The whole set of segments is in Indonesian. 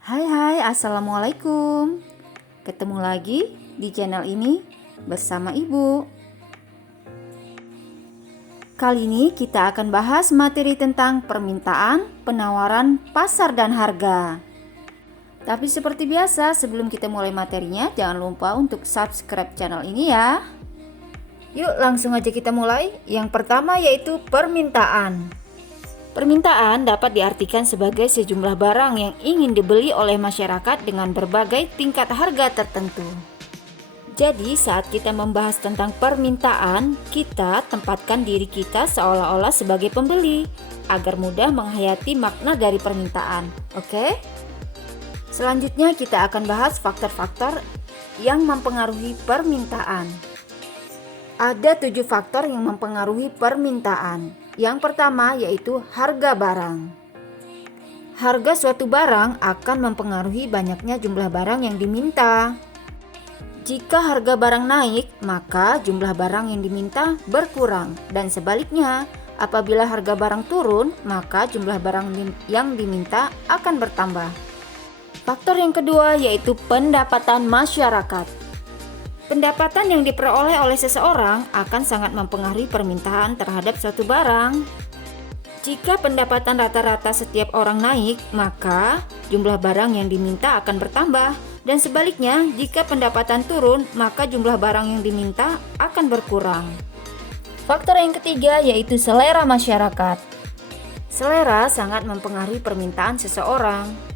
Hai, assalamualaikum. Ketemu lagi di channel ini bersama Ibu. Kali ini kita akan bahas materi tentang permintaan, penawaran, pasar, dan harga. Tapi seperti biasa, sebelum kita mulai materinya, jangan lupa untuk subscribe channel ini ya. Yuk langsung aja kita mulai. Yang pertama yaitu permintaan. Permintaan dapat diartikan sebagai sejumlah barang yang ingin dibeli oleh masyarakat dengan berbagai tingkat harga tertentu. Jadi saat kita membahas tentang permintaan, kita tempatkan diri kita seolah-olah sebagai pembeli agar mudah menghayati makna dari permintaan. Oke? Selanjutnya kita akan bahas faktor-faktor yang mempengaruhi permintaan. Ada 7 faktor yang mempengaruhi permintaan. Yang pertama yaitu harga barang. Harga suatu barang akan mempengaruhi banyaknya jumlah barang yang diminta. Jika harga barang naik, maka jumlah barang yang diminta berkurang, dan sebaliknya, apabila harga barang turun, maka jumlah barang yang diminta akan bertambah. Faktor yang kedua yaitu pendapatan masyarakat. Pendapatan yang diperoleh oleh seseorang akan sangat mempengaruhi permintaan terhadap suatu barang. Jika pendapatan rata-rata setiap orang naik, maka jumlah barang yang diminta akan bertambah. Dan sebaliknya, jika pendapatan turun, maka jumlah barang yang diminta akan berkurang. Faktor yang ketiga yaitu selera masyarakat. Selera sangat mempengaruhi permintaan seseorang.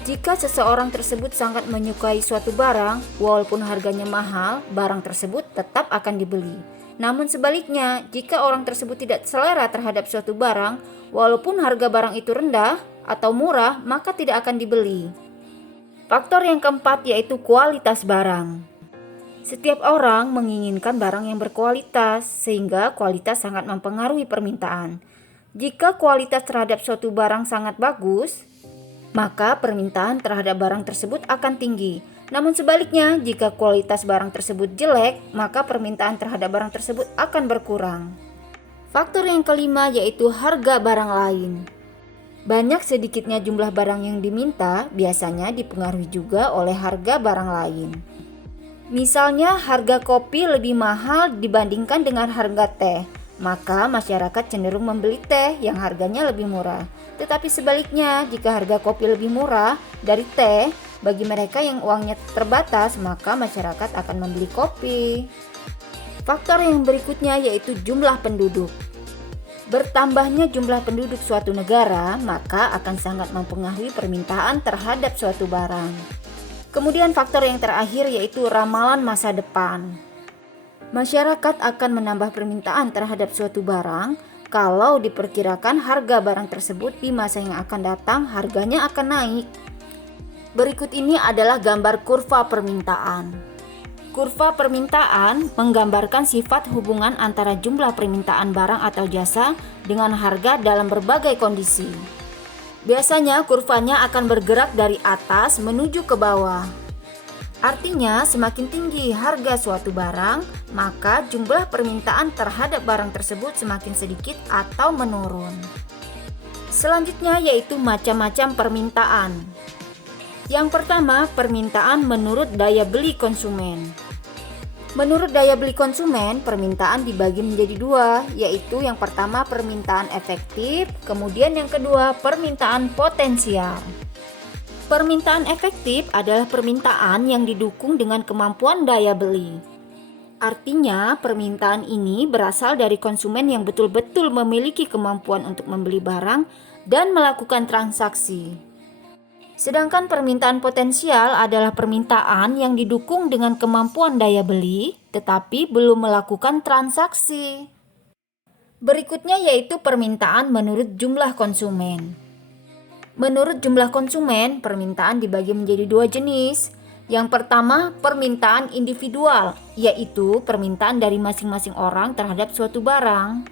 Jika seseorang tersebut sangat menyukai suatu barang, walaupun harganya mahal, barang tersebut tetap akan dibeli. Namun sebaliknya, jika orang tersebut tidak selera terhadap suatu barang, walaupun harga barang itu rendah atau murah, maka tidak akan dibeli. Faktor yang keempat yaitu kualitas barang. Setiap orang menginginkan barang yang berkualitas, sehingga kualitas sangat mempengaruhi permintaan. Jika kualitas terhadap suatu barang sangat bagus, maka permintaan terhadap barang tersebut akan tinggi. Namun sebaliknya, jika kualitas barang tersebut jelek, maka permintaan terhadap barang tersebut akan berkurang. Faktor yang kelima yaitu harga barang lain. Banyak sedikitnya jumlah barang yang diminta biasanya dipengaruhi juga oleh harga barang lain. Misalnya, harga kopi lebih mahal dibandingkan dengan harga teh, maka masyarakat cenderung membeli teh yang harganya lebih murah. Tetapi sebaliknya, jika harga kopi lebih murah dari teh, bagi mereka yang uangnya terbatas, maka masyarakat akan membeli kopi. Faktor yang berikutnya yaitu jumlah penduduk. Bertambahnya jumlah penduduk suatu negara, maka akan sangat mempengaruhi permintaan terhadap suatu barang. Kemudian faktor yang terakhir yaitu ramalan masa depan. Masyarakat akan menambah permintaan terhadap suatu barang kalau diperkirakan harga barang tersebut di masa yang akan datang harganya akan naik. Berikut ini adalah gambar kurva permintaan. Kurva permintaan menggambarkan sifat hubungan antara jumlah permintaan barang atau jasa dengan harga dalam berbagai kondisi. Biasanya kurvanya akan bergerak dari atas menuju ke bawah. Artinya, semakin tinggi harga suatu barang, maka jumlah permintaan terhadap barang tersebut semakin sedikit atau menurun. Selanjutnya yaitu macam-macam permintaan. Yang pertama, permintaan menurut daya beli konsumen. Menurut daya beli konsumen, permintaan dibagi menjadi dua, yaitu yang pertama permintaan efektif, kemudian yang kedua permintaan potensial. Permintaan efektif adalah permintaan yang didukung dengan kemampuan daya beli. Artinya, permintaan ini berasal dari konsumen yang betul-betul memiliki kemampuan untuk membeli barang dan melakukan transaksi. Sedangkan permintaan potensial adalah permintaan yang didukung dengan kemampuan daya beli, tetapi belum melakukan transaksi. Berikutnya yaitu permintaan menurut jumlah konsumen. Menurut jumlah konsumen, permintaan dibagi menjadi dua jenis. Yang pertama, permintaan individual, yaitu permintaan dari masing-masing orang terhadap suatu barang.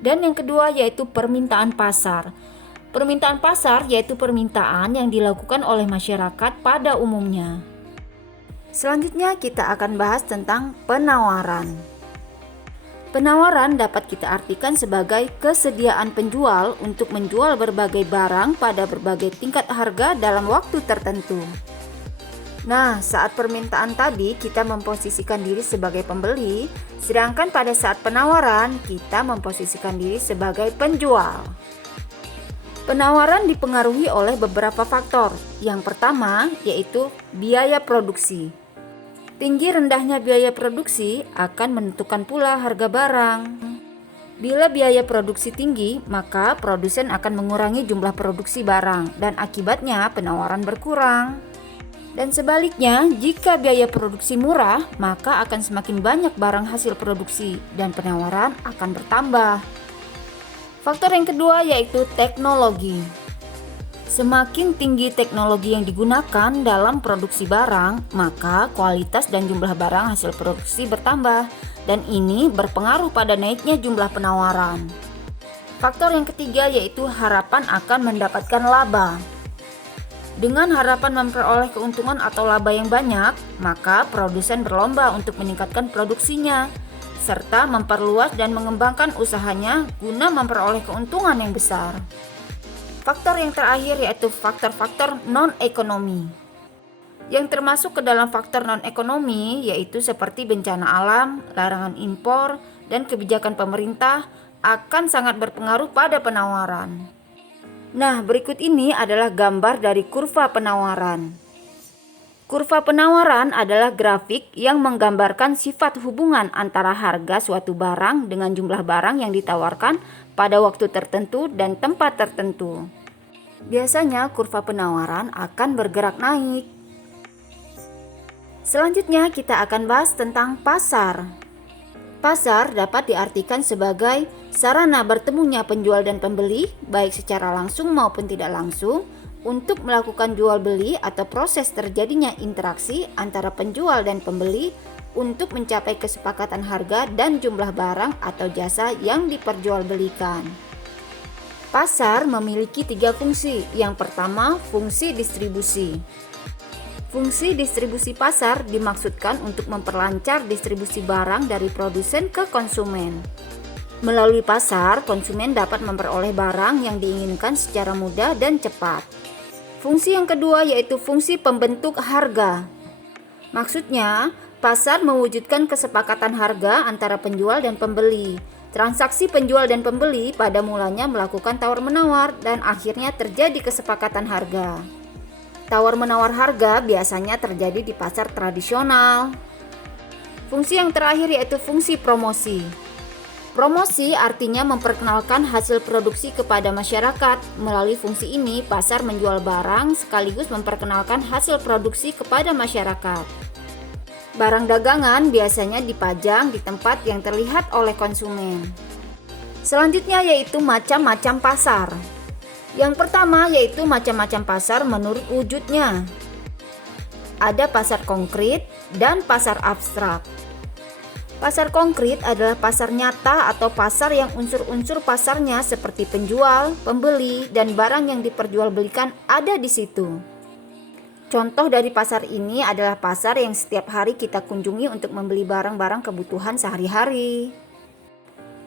Dan yang kedua yaitu permintaan pasar. Permintaan pasar yaitu permintaan yang dilakukan oleh masyarakat pada umumnya. Selanjutnya kita akan bahas tentang penawaran. Penawaran dapat kita artikan sebagai kesediaan penjual untuk menjual berbagai barang pada berbagai tingkat harga dalam waktu tertentu. Nah, saat permintaan tadi kita memposisikan diri sebagai pembeli, sedangkan pada saat penawaran kita memposisikan diri sebagai penjual. Penawaran dipengaruhi oleh beberapa faktor. Yang pertama yaitu biaya produksi. Tinggi rendahnya biaya produksi akan menentukan pula harga barang. Bila biaya produksi tinggi, maka produsen akan mengurangi jumlah produksi barang dan akibatnya penawaran berkurang. Dan sebaliknya, jika biaya produksi murah, maka akan semakin banyak barang hasil produksi dan penawaran akan bertambah. Faktor yang kedua yaitu teknologi. Semakin tinggi teknologi yang digunakan dalam produksi barang, maka kualitas dan jumlah barang hasil produksi bertambah, dan ini berpengaruh pada naiknya jumlah penawaran. Faktor yang ketiga yaitu harapan akan mendapatkan laba. Dengan harapan memperoleh keuntungan atau laba yang banyak, maka produsen berlomba untuk meningkatkan produksinya, serta memperluas dan mengembangkan usahanya guna memperoleh keuntungan yang besar. Faktor yang terakhir yaitu faktor-faktor non-ekonomi. Yang termasuk ke dalam faktor non-ekonomi yaitu seperti bencana alam, larangan impor, dan kebijakan pemerintah akan sangat berpengaruh pada penawaran. Nah, berikut ini adalah gambar dari kurva penawaran. Kurva penawaran adalah grafik yang menggambarkan sifat hubungan antara harga suatu barang dengan jumlah barang yang ditawarkan pada waktu tertentu dan tempat tertentu. Biasanya kurva penawaran akan bergerak naik. Selanjutnya kita akan bahas tentang pasar. Pasar dapat diartikan sebagai sarana bertemunya penjual dan pembeli, baik secara langsung maupun tidak langsung, untuk melakukan jual beli atau proses terjadinya interaksi antara penjual dan pembeli untuk mencapai kesepakatan harga dan jumlah barang atau jasa yang diperjualbelikan. Pasar memiliki 3 fungsi. Yang pertama, fungsi distribusi. Fungsi distribusi pasar dimaksudkan untuk memperlancar distribusi barang dari produsen ke konsumen. Melalui pasar, konsumen dapat memperoleh barang yang diinginkan secara mudah dan cepat. Fungsi yang kedua yaitu fungsi pembentuk harga. Maksudnya, pasar mewujudkan kesepakatan harga antara penjual dan pembeli. Transaksi penjual dan pembeli pada mulanya melakukan tawar-menawar dan akhirnya terjadi kesepakatan harga. Tawar-menawar harga biasanya terjadi di pasar tradisional. Fungsi yang terakhir yaitu fungsi promosi. Promosi artinya memperkenalkan hasil produksi kepada masyarakat. Melalui fungsi ini, pasar menjual barang sekaligus memperkenalkan hasil produksi kepada masyarakat. Barang dagangan biasanya dipajang di tempat yang terlihat oleh konsumen. Selanjutnya yaitu macam-macam pasar. Yang pertama yaitu macam-macam pasar menurut wujudnya. Ada pasar konkret dan pasar abstrak. Pasar konkret adalah pasar nyata atau pasar yang unsur-unsur pasarnya seperti penjual, pembeli, dan barang yang diperjualbelikan ada di situ. Contoh dari pasar ini adalah pasar yang setiap hari kita kunjungi untuk membeli barang-barang kebutuhan sehari-hari.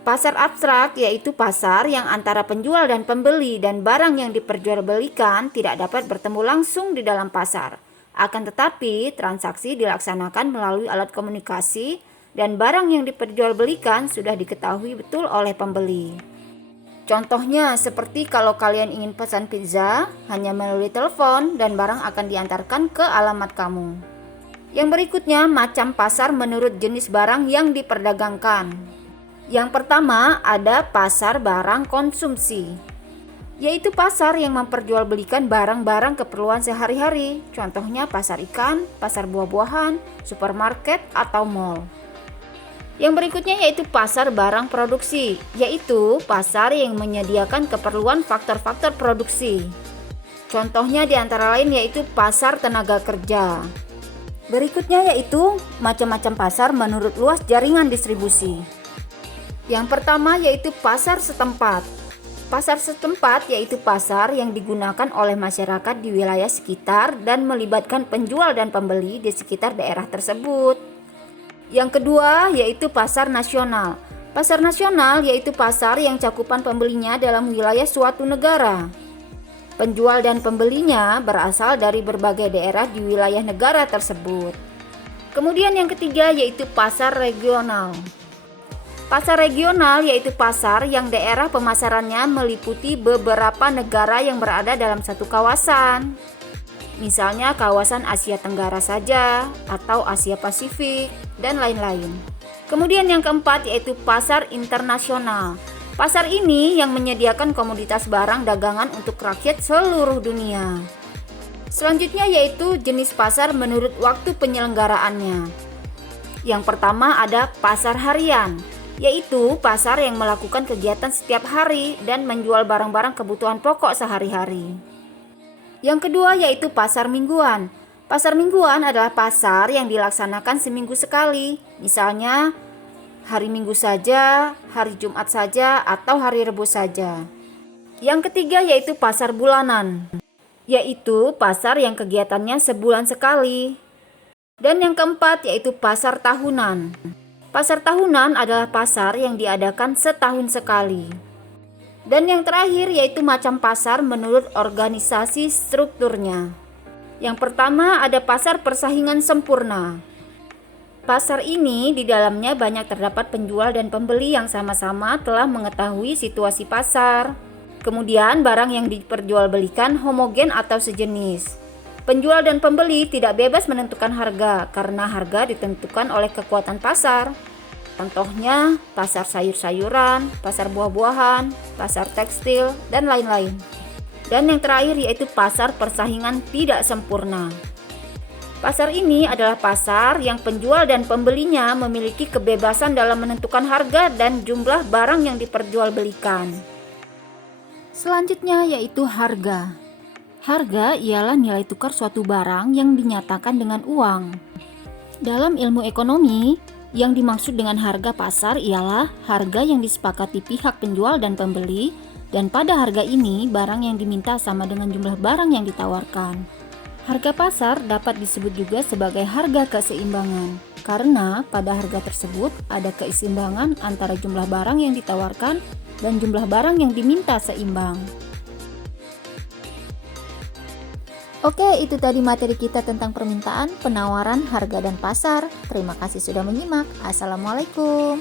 Pasar abstrak yaitu pasar yang antara penjual dan pembeli dan barang yang diperjualbelikan tidak dapat bertemu langsung di dalam pasar. Akan tetapi, transaksi dilaksanakan melalui alat komunikasi dan barang yang diperjualbelikan sudah diketahui betul oleh pembeli. Contohnya seperti kalau kalian ingin pesan pizza, hanya melalui telepon dan barang akan diantarkan ke alamat kamu. Yang berikutnya, macam pasar menurut jenis barang yang diperdagangkan. Yang pertama ada pasar barang konsumsi, yaitu pasar yang memperjualbelikan barang-barang keperluan sehari-hari. Contohnya pasar ikan, pasar buah-buahan, supermarket, atau mall. Yang berikutnya yaitu pasar barang produksi, yaitu pasar yang menyediakan keperluan faktor-faktor produksi. Contohnya di antara lain yaitu pasar tenaga kerja. Berikutnya yaitu macam-macam pasar menurut luas jaringan distribusi. Yang pertama yaitu pasar setempat. Pasar setempat yaitu pasar yang digunakan oleh masyarakat di wilayah sekitar dan melibatkan penjual dan pembeli di sekitar daerah tersebut. Yang kedua yaitu pasar nasional. Pasar nasional yaitu pasar yang cakupan pembelinya dalam wilayah suatu negara. Penjual dan pembelinya berasal dari berbagai daerah di wilayah negara tersebut. Kemudian yang ketiga yaitu pasar regional. Pasar regional yaitu pasar yang daerah pemasarannya meliputi beberapa negara yang berada dalam satu kawasan. Misalnya kawasan Asia Tenggara saja atau Asia Pasifik dan lain-lain. Kemudian yang keempat yaitu pasar internasional. Pasar ini yang menyediakan komoditas barang dagangan untuk rakyat seluruh dunia. Selanjutnya yaitu jenis pasar menurut waktu penyelenggaraannya. Yang pertama ada pasar harian, yaitu pasar yang melakukan kegiatan setiap hari dan menjual barang-barang kebutuhan pokok sehari-hari. Yang kedua yaitu pasar mingguan. Pasar mingguan adalah pasar yang dilaksanakan seminggu sekali, misalnya hari Minggu saja, hari Jumat saja, atau hari Rebo saja. Yang ketiga yaitu pasar bulanan, yaitu pasar yang kegiatannya sebulan sekali. Dan yang keempat yaitu pasar tahunan. Pasar tahunan adalah pasar yang diadakan setahun sekali. Dan yang terakhir yaitu macam pasar menurut organisasi strukturnya. Yang pertama ada pasar persaingan sempurna. Pasar ini di dalamnya banyak terdapat penjual dan pembeli yang sama-sama telah mengetahui situasi pasar. Kemudian barang yang diperjualbelikan homogen atau sejenis. Penjual dan pembeli tidak bebas menentukan harga karena harga ditentukan oleh kekuatan pasar. Contohnya pasar sayur-sayuran, pasar buah-buahan, pasar tekstil, dan lain-lain. Dan yang terakhir yaitu pasar persaingan tidak sempurna. Pasar ini adalah pasar yang penjual dan pembelinya memiliki kebebasan dalam menentukan harga dan jumlah barang yang diperjualbelikan. Selanjutnya yaitu harga. Harga ialah nilai tukar suatu barang yang dinyatakan dengan uang. Dalam ilmu ekonomi, yang dimaksud dengan harga pasar ialah harga yang disepakati pihak penjual dan pembeli, dan pada harga ini barang yang diminta sama dengan jumlah barang yang ditawarkan. Harga pasar dapat disebut juga sebagai harga keseimbangan, karena pada harga tersebut ada keseimbangan antara jumlah barang yang ditawarkan dan jumlah barang yang diminta seimbang. Oke, itu tadi materi kita tentang permintaan, penawaran, harga, dan pasar. Terima kasih sudah menyimak. Assalamualaikum.